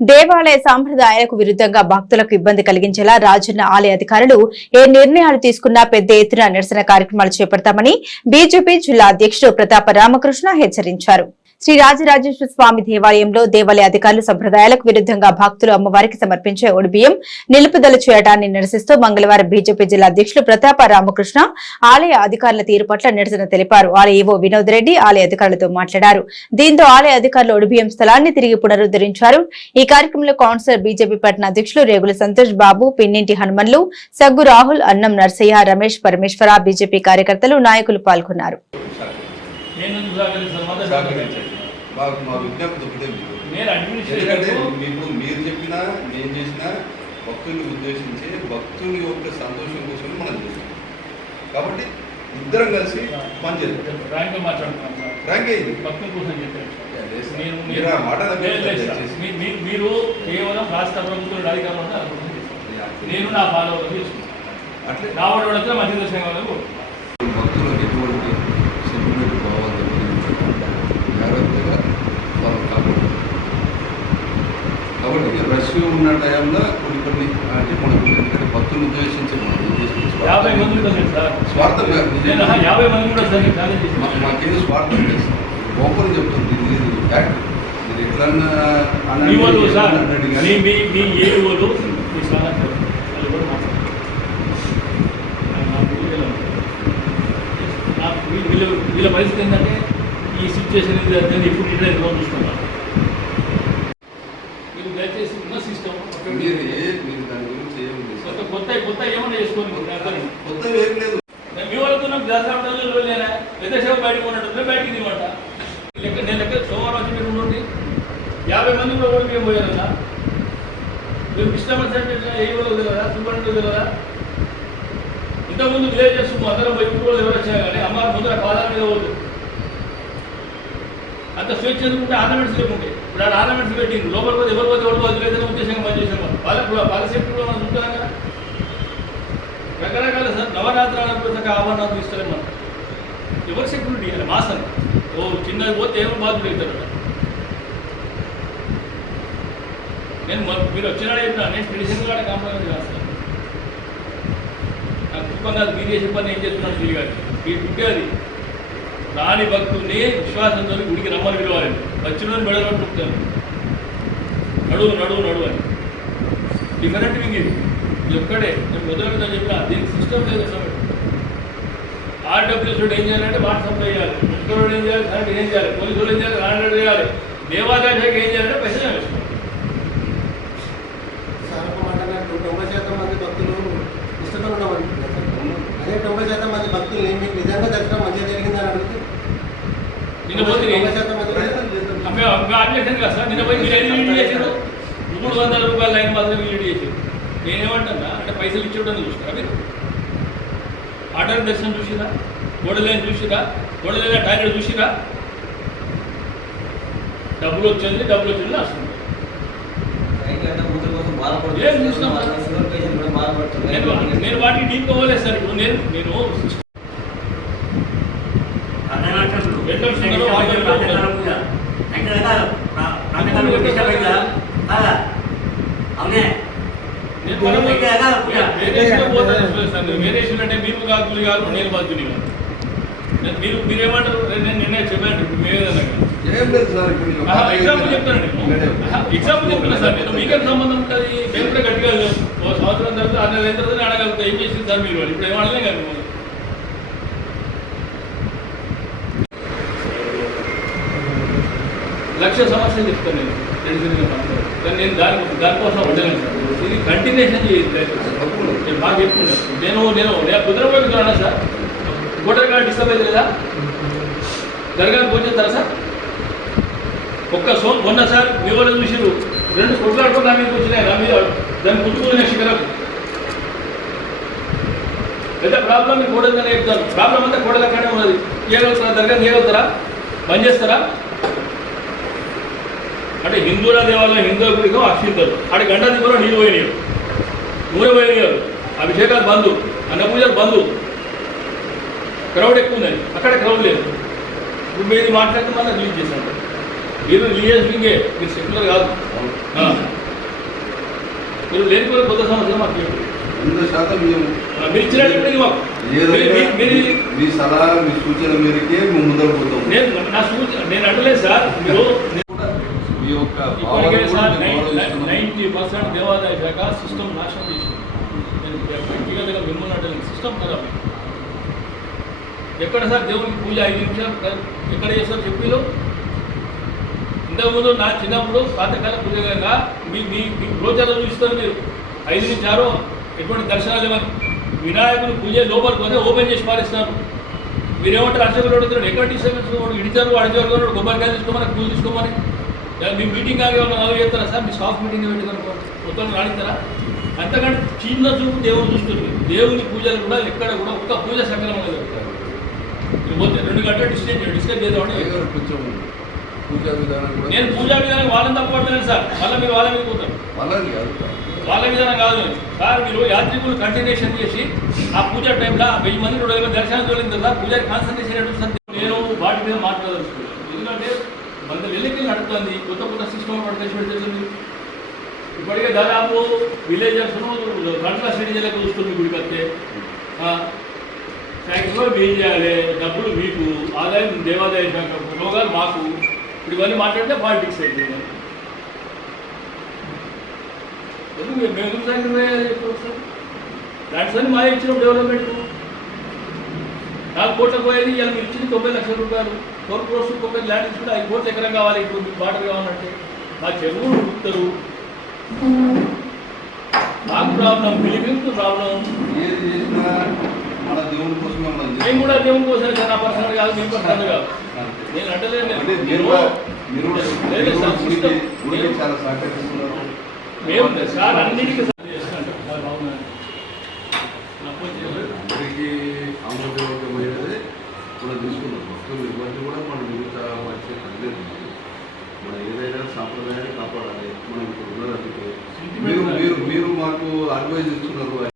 దేవాలయ సాంప్రదాయాలకు విరుద్ధంగా భక్తులకు ఇబ్బంది కలిగించేలా రాజన్న ఆలయ అధికారులు ఏ నిర్ణయాలు తీసుకున్నా పెద్ద ఎత్తున నిరసన కార్యక్రమాలు చేపడతామని బీజేపీ జిల్లా అధ్యక్షుడు ప్రతాప రామకృష్ణ హెచ్చరించారు. శ్రీ రాజరాజేశ్వర స్వామి దేవాలయంలో దేవాలయ అధికారులు సంప్రదాయాలకు విరుద్ధంగా భక్తులు అమ్మవారికి సమర్పించే ఒడిబియ్యం నిలుపుదల చేయడాన్ని నిరసిస్తూ మంగళవారం బీజేపీ జిల్లా అధ్యక్షులు ప్రతాప రామకృష్ణ ఆలయ అధికారుల తీరు పట్ల నిరసన తెలిపారు. ఆలయ ఈవో వినోద్ రెడ్డి ఆలయ అధికారులతో మాట్లాడారు. దీంతో ఆలయ అధికారులు ఒడిబియ్యం స్థలాన్ని తిరిగి పునరుద్ధరించారు. ఈ కార్యక్రమంలో కౌన్సిలర్ బీజేపీ పట్టణ అధ్యక్షులు రేగుల సంతోష్ బాబు పిన్నింటి హనుమన్లు సగ్గు రాహుల్ అన్నం నర్సయ్య రమేష్ పరమేశ్వర బీజేపీ కార్యకర్తలు నాయకులు పాల్గొన్నారు. నేను సహకరించండి మాకు మా విజ్ఞప్తి ఒకటే మీకు నేను ఎందుకంటే మీరు చెప్పినా నేను చేసినా భక్తుల్ని ఉద్దేశించి భక్తుల యొక్క సంతోషం కోసం మనం చేస్తాం. కాబట్టి ఇద్దరం కలిసి పనిచేద్దాం ర్యాంక్ ర్యాంక్ అయింది భక్తుల కోసం చెప్పాను మీరు ఆ మాట మీరు కేవలం రాష్ట్ర ప్రభుత్వం అధికారులు. నేను నా అట్లే. నా వాడు అయితే మంచి దర్శనం కావాలి భక్తులకు ఎటువంటి సెంటిమెంట్ భావాలు జాగ్రత్తగా వాళ్ళు కాపాడు కాబట్టి టైంలో కొన్ని కొన్ని అంటే మనకు ఎందుకంటే భక్తులను ఉద్దేశించి మనం యాభై మంది స్వార్థం యాభై మంది కూడా మాకేదో స్వార్థం లేదు ఓపెన్ చెప్తుంది ఇది ఫ్యాక్ట్ మీరు ఎట్లన్నా మీ ఏ వాళ్ళు మీ స్వాగతం వాళ్ళు పరిస్థితి ఏంటంటే ఈ సిచ్యువేషన్ ఇది అని ఇప్పుడు ఇట్లా రోజు చూస్తున్నాను మీరు దయచేసి ఉన్న సిస్టమ్ మీరు ఏ మీరు దాని గురించి ఏమి కొత్త కొత్త కొత్త ఏమన్నా చేసుకోండి కొత్త ఏం లేదు. మీ వాళ్ళతో నాకు దసరా వెళ్ళేనా పెద్దసేవ బయటకు ఉన్నట్టు నేను బయటికి దిగమంట లెక్క నేను లెక్క సోమవారం వచ్చి మీరు ఉండండి. యాభై మంది కూడా ఓడికి ఏం పోయారన్నా మీరు ఇష్టమైన అంటే ఏ వాళ్ళు తెలియదా? సుబ్బండి తెలియదా? ఇంతకుముందు విలేజెస్ అందరం పోయి ఊళ్ళో ఎవరు వచ్చా కానీ అమ్మ ముందర పాదాల మీద పోదు. అంత స్వేచ్ఛ ఎందుకుంటే ఆర్నమెంట్స్ లేకుంటే. ఇప్పుడు ఆర్నమెంట్స్ పెట్టింది లోపల పోతే ఎవరు పోతే ఎవరు పోతే ఉద్దేశంగా పనిచేసాం వాళ్ళకి వాళ్ళ సేఫ్టీ కూడా మనం ఉంటాం రకరకాల నవరాత్రాల కోసం ఆహ్వానాలు ఇస్తారు మనం ఎవరు సెక్యూరిటీ అని మాసం ఓ చిన్నది పోతే ఏమో బాధ్యులు అవుతారు నేను మీరు వచ్చిన చెప్పిన నేను ట్రెడిషన్ కూడా కాంప్రమైజ్ కాదు నాకు కుటుంబం కాదు మీరు చేసే పని ఏం చేస్తున్నాను శ్రీ గారు. మీరు పుట్టేది రాని భక్తుల్ని విశ్వాసంతో గుడికి రమ్మని పిలవాలి. వచ్చిన మెడలు నడువు నడువు నడువు అని. డిఫరెంట్ మీకు ఒక్కటే నేను మొదలుగా చెప్పిన దీనికి సిస్టమ్ లేదు అసలు ఆర్డబ్ల్యూస్ ఏం చేయాలంటే వాట్సాప్ చేయాలి మున్సిపల్ ఏం చేయాలి కరెంట్ ఏం చేయాలి పోలీసులు ఏం చేయాలి రానడు చేయాలి దేవాదాయ శాఖ ఏం చేయాలంటే పైసలు వేసుకోవాలి తొంభై శాతం మంది భక్తులు ఇష్టంతో ఉండమంటున్నారు సార్. అదే తొంభై శాతం మంది భక్తులు మీకు నిజంగా దర్శనం మంచిగా జరిగిందని అడిగితే నిన్న పోతే తొంభై శాతం మంది ప్రయత్నం చేద్దాం అభ్యర్థం కదా సార్ నిన్న పోయి మీరు ఎన్ని లీడ్ చేశారు మూడు వందల రూపాయల లైన్ మాత్రం లీడ్ చేశారు నేనేమంటున్నా అంటే పైసలు ఇచ్చేటని చూస్తారా మీరు? ఆర్డర్ దర్శనం చూసిరా? గోడలైన్ చూసిరా? గోడలైన టాయిలెట్ చూసిరా? డబ్బులు వచ్చింది డబ్బులు వచ్చింది వస్తుంది చూసినాం? నేను వాటికి డీప్ అవ్వలేదు సార్ ఇప్పుడు. నేను నేను వేరేషన్ అంటే మీరు కాకులు కాదు నేను బాధ్యుని కాదు మీరు మీరేమంటారు నేను నిన్నే చెప్పాను మేమేదన్నా ఎగ్జాంపుల్ చెప్తాను ఎగ్జాంపుల్ చెప్తున్నా సార్ నేను. మీకేం సంబంధం ఉంటుంది గట్టిగా ఓ సంవత్సరం తర్వాత ఆరు నెలల తర్వాత అడగలుగుతా ఏం చేసింది సార్ మీరు ఇప్పుడు ఏం అడలే లక్ష సమస్యలు చెప్తాను నేను మాట్లాడు కానీ నేను దాని దానికోసం ఉండలేను. సార్ ఇది కంటిన్యూషన్ చేయాలి నేను బాగా చెప్తున్నాను నేను నేను నేను కుదరపోతున్నాను సార్? ఓటర్ కార్డు డిస్టర్బ్ అయింది లేదా? దర్గా పూజ సార్? ఒక్క సో మొన్న సార్ మీ వాళ్ళు చూసిరు రెండు కొట్లాడుకుని నా మీద వచ్చినాయి. నా మీద దాన్ని పుట్టుకునే శిఖరకు. పెద్ద ప్రాబ్లం మీకు కూడదని చెప్తాను ప్రాబ్లం అంతా కూడల కాడే ఉన్నది. ఏగలుగుతారా దర్గా చేయగలుగుతారా బంద్ చేస్తారా? అంటే హిందువుల దేవాలయం హిందువుల గుడికి అక్షింతలు ఆడ గంట దిగులో నీళ్ళు పోయినాయి. నూనె పోయినారు అభిషేకాలు బంధు అన్న పూజలు బంధు క్రౌడ్ ఎక్కువ ఉందని అక్కడ క్రౌడ్ లేదు. ఇప్పుడు మీరు మాట్లాడితే మళ్ళీ రిలీజ్ చేశాను మీరు రిలీజ్ మీరు సెక్యులర్ కాదు. మీరు లేనిపోయిన కొత్త సమస్యలు మాకు. వంద శాతం మీరు మాకు. మీ సలహా మీ సూచన మేరకే మేము ముందరకు పోతాం నేను నా సూచన నేను అంటలేదు సార్. మీరు యొక్క. నైంటీ పర్సెంట్ దేవాదాయ శాఖ సిస్టమ్ నాశనం చేసింది. నేను వ్యక్తిగతంగా మిమ్మల్ని సిస్టమ్ కదా ఎక్కడ సార్ దేవునికి పూజ ఐదు నిమిషాలు? ఎక్కడ చేస్తారు చెప్పిలో ఇంతకుముందు నా చిన్నప్పుడు పాతకాల పూజగా మీ మీ మీ రోజాలో చూస్తారు మీరు. ఐదు నిమిషాలు ఎటువంటి దర్శనాలు ఇవ్వని వినాయకుని పూజ లోపలికి పోతే ఓపెన్ చేసి పారేస్తారు. మీరేమంటారు? అర్చకులు అడుగుతున్నాడు ఎక్కడ డిస్టర్బెన్స్? ఇడిచారు అడిచారు కొబ్బరికాయ తీసుకోమని పూజ తీసుకోమని. మీ మీటింగ్ ఆగి వాళ్ళు చేస్తారా సార్? మీ స్టాఫ్ మీటింగ్ పెట్టుకుని మొత్తం రాణిస్తారా అంతకంటే చిన్న చూపు దేవుని చూస్తుంది. దేవుని పూజలు కూడా ఎక్కడ కూడా ఒక్క పూజ సక్రమంగా జరుగుతారు పోతే రెండు గంటలు డిస్కస్ చేద్దామంటే అయ్యగారు కొంచెం పూజా విధానం నేను పూజా విధానం వాళ్ళని తప్పబడతాను సార్. మళ్ళీ మీరు వాళ్ళ మీద పోతారు వాళ్ళని కాదు వాళ్ళ విధానం కాదు సార్ మీరు యాత్రికులు కంటిన్యూషన్ చేసి ఆ పూజ టైంలో వెయ్యి మంది రెండు వేల దర్శనం చూడలేదు కదా పూజారి కాన్సన్ట్రేషన్ నేను వాటి మీద మాట్లాడదలుచుకోలేదు ఎందుకంటే మన వెళ్ళకి నడుస్తుంది కొత్త కొత్త సిస్టమ్ పట్టుకొచ్చి ఇప్పటికే దాదాపు విలేజర్స్ గంటల సిటిజన్లకు చూస్తుంది గుడికి వస్తే ట్యాక్స్లో ఏం చేయాలి? డబ్బులు మీకు ఆదాయం దేవాదాయ శాఖ రోగాలు మాకు. ఇప్పుడు ఇవన్నీ మాట్లాడితే పాలిటిక్స్ అయిపోయింది. మేము మేము ఎందుకు మా ఇచ్చిన డెవలప్మెంట్ నాలుగు కోట్లకు పోయేది ఇలా మీరు ఇచ్చింది తొంభై లక్షల రూపాయలు ఫోర్ క్రోర్స్ తొంభై ల్యాండ్ ఇచ్చుకుంటే ఐదు కోట్లు ఎకరం కావాలి ఇప్పుడు మీకు వాటర్ కావాలంటే మా చెరువులు ఉడుకుతారు మాకు ప్రాబ్లం ఫిలిపీన్స్ ప్రాబ్లం ఏది చేసినా మన దేవుని కోసమే చేస్తాం. కూడా దేవుని కోసం సార్ నా పర్సనల్ కాదు మీ పర్సనల్ కాదు. నేను అంటలేదు అంటే నేను. మీరు మీరు కూడా చాలా సహకరిస్తున్నారు మేము సార్ అన్నిటికీ సార్ చేస్తాను సార్ బాగున్నాను నా ఫోన్ చేయాలి అందరికీ ఆమోదయోగ్యమైనది మనం తీసుకున్నాం ఇవన్నీ కూడా మనం మిగతా వచ్చే పనిలేదు మనం ఏదైనా సాంప్రదాయాన్ని కాపాడాలి. మనం ఇప్పుడు ఉన్నదానికి మీరు మీరు మీరు మాకు అడ్వైజ్ ఇస్తున్నారు.